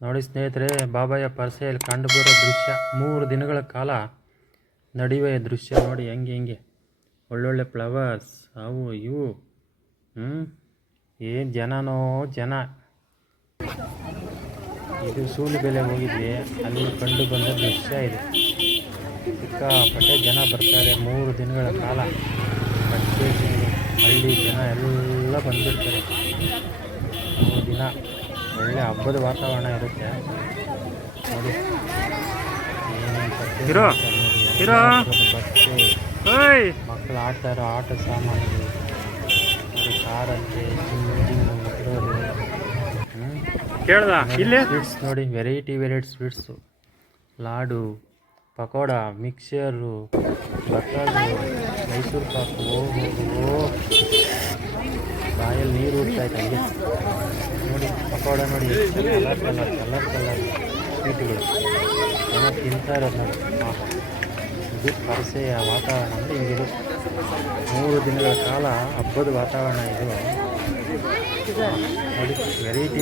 ನೋಡಿ ಸ್ನೇಹಿತರೆ, ಬಾಬಾಯ ಪರ್ಸೆಯಲ್ಲಿ ಕಂಡುಬರೋ ದೃಶ್ಯ 3 ದಿನಗಳ ಕಾಲ ನಡೆಯುವ ದೃಶ್ಯ ನೋಡಿ. ಹೆಂಗೆ ಒಳ್ಳೊಳ್ಳೆ ಫ್ಲವರ್ಸ್ ಅವು ಇವು. ಏನು ಜನನೋ ಜನ. ಇದು ಸೂಲಿಬೆಲೆ ಹೋಗಿದ್ವಿ, ಅಲ್ಲಿ ಕಂಡು ಬಂದ ದೃಶ್ಯ ಇದು. ಸಿಕ್ಕಾಪಟ್ಟೆ ಜನ ಬರ್ತಾರೆ 3 ದಿನಗಳ ಕಾಲ. ಹಳ್ಳಿ ಜನ ಎಲ್ಲ ಬಂದಿರ್ತಾರೆ. 3 ದಿನ ಒಳ್ಳೆ ಹಬ್ಬದ ವಾತಾವರಣ ಇರುತ್ತೆ ನೋಡಿ. ಮಕ್ಕಳು ಆಡ್ತಾರೋ ಆಟ ಸಾಮಾನುಗಳು, ಕಾರಂತೆ, ಕೇಳ್ದ ಇಲ್ಲೇ ಸ್ವೀಟ್ಸ್ ನೋಡಿ. Variety sweets, laddu, pakoda, mixer, butter, Mysuru pak. ಬಾಯಲ್ಲಿ ನೀರು ಉಡ್ತಾಯಿತ್ತು ಹಂಗೆ ನೋಡಿ. ಪಕೋಡ ನೋಡಿ, ಕಲರ್ ಸ್ವೀಟ್ಗಳು ಜನ ತಿಂತಾ ಇರೋದು ನೋಡಿ. ಇದು ಪರಸೆಯ ವಾತಾವರಣ ಅಂದರೆ ಹಿಂಗಿದು. 3 ದಿನಗಳ ಕಾಲ ಹಬ್ಬದ ವಾತಾವರಣ ಇದು ನೋಡಿ. ವೆರೈಟಿ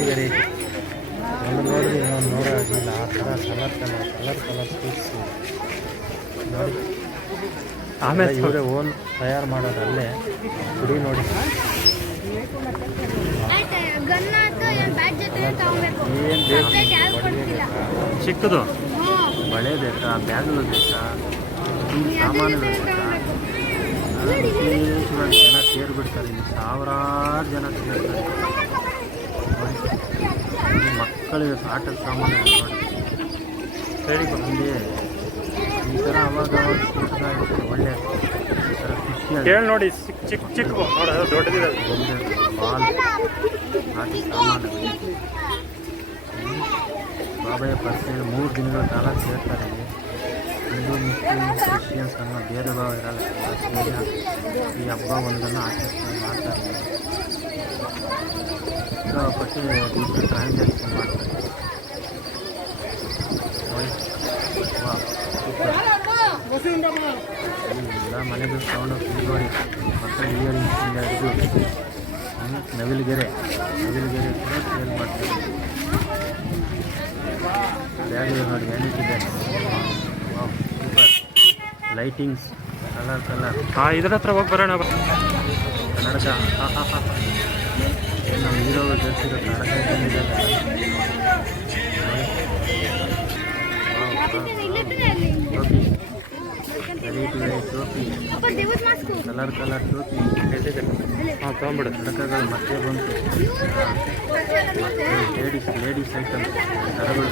ಒಂದು ನೋಡಿದ್ರೆ ಇನ್ನೊಂದು ನೋಡೋದಿಲ್ಲ. ಆ ಥರ ಕಲರ್ ಸ್ವೀಟ್ಸು ನೋಡಿ. ಆಮೇಲೆ ಇವರೇ ಓನ್ ತಯಾರು ಮಾಡೋದು ಅಲ್ಲೇ. ಕುಡಿ ನೋಡಿ. ಏನು ಬೇಕು? ಚಿಕ್ಕದು ಬಳೆ ಬೇಕಾ, ಬ್ಯಾಗ್ಗಳು ಬೇಕಾ, ಸಾಮಾನುಗಳು ಬೇಕಾ? ವಿಶೇಷವಾಗಿ ಜನ ಸೇರಿಬಿಡ್ತಾರೆ. ಇಲ್ಲಿ ಸಾವಿರಾರು ಜನ ಸೇರ್ತಾರೆ ನೋಡಿ. ಮಕ್ಕಳಿಗೆ ಆಟದ ಸಾಮಾನುಗಳು ನೋಡಿ. ಹೇಳಿ ಬಂದು ಈ ಥರ ಅವಾಗ ಒಳ್ಳೆ ಈ ಥರ ಖುಷಿ ಹೇಳಿ ನೋಡಿ. ಚಿಕ್ಕ ದೊಡ್ಡದಿದೆ ಬಾಲ್ ಆಟದ ಸಾಮಾನುಗಳು. ಬಾಬಾಯ ಪರ್ಸೆಯಲ್ಲಿ 3 ದಿನಗಳ ಕಾಲ ಸೇರ್ತಾರೆ. ಹಿಂದೂ, ಮುಸ್ಲಿಂ, ಕ್ರಿಶ್ಚಿಯನ್ಸ್ ಅನ್ನೋ ಭೇದ ಭಾವ ಇರಲ್ಲ. ಈ ಹಬ್ಬ ಒಂದನ್ನು ಆಚರಿಸ್ಕೊಂಡು ಮಾಡ್ತಾರೆ. ಸಿಕ್ಕಾಪಟ್ಟೆ ದುಡ್ಡು ಟ್ರಾನ್ಸಾಕ್ಷನ್ ಮಾಡ್ತಾರೆ ನೋಡಿ. ಎಲ್ಲ ಮನೆಗಳು ತೊಗೊಂಡೋಗಿ ನೋಡಿ. ಮಕ್ಕಳು ಇಯರಿಂಗ್ಸಿಂದ ಹಿಡಿದು ನವಿಲುಗೆರೆ ಕೂಡ ಸೇಲ್ ಮಾಡ್ತಾರೆ. ಬ್ಯಾಗ್ ನೋಡಿ ಏನಿದೆ. Super lightings, colour. ಇದ್ರ ಹತ್ರ ಹೋಗಿ ಬರೋಣ. ಕನ್ನಡಕ ಏನು ನಮ್ಮ ಹೀರೋ ಧರಿಸಿರೋ ಕನ್ನಡಕ ಟೋಪಿ, ವೆರೈಟಿ ಟೋಪಿ, ಕಲರ್ ಟೋಪಿ. ತೊಗೊಂಬಿಡು. ಕನ್ನಡಕಗಳು ಮತ್ತೆ ಬಂತು. ಲೇಡೀಸ್ ಐಟಮ್ ಸರಗಳು,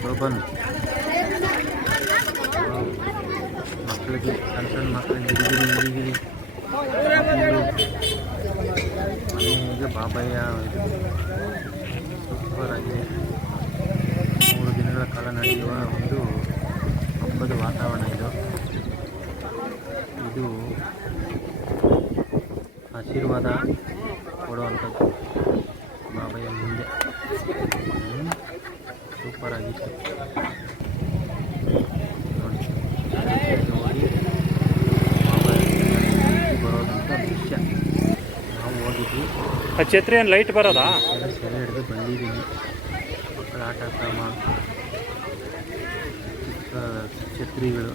ಶೋಭನ್ ಮಕ್ಕಳಿಗೆ, ಸಣ್ಣ ಮಕ್ಕಳಿಗೆ ಗಿರಿಗಿರಿ ಮನೆಗೆ ಬಾಬಯ್ಯ. ಇದು ಸೂಪರ್ ಆಗಿದೆ. 3 ದಿನಗಳ ಕಾಲ ನಡೆಯುವ ಒಂದು ಹಬ್ಬದ ವಾತಾವರಣ ಇದು. ಆಶೀರ್ವಾದ ಕೊಡುವಂಥದ್ದು ಬಾಬಯ್ಯ ಮುಂದೆ. ಸೂಪರ್ ಆಗಿತ್ತು ನೋಡಿ. ಹೋಗಿ ಬರೋದಂಥ ದೃಶ್ಯ ನಾವು ಹೋಗಿದ್ವಿ. ಛತ್ರಿ ಏನು ಲೈಟ್ ಬರೋದಾ? ಸೆರೆ ಹಿಡಿದು ಬಂದಿದ್ದೀನಿ. ಮಕ್ಕಳ ಆಟ ಕ್ರಮ, ಚಿಕ್ಕ ಛತ್ರಿಗಳು.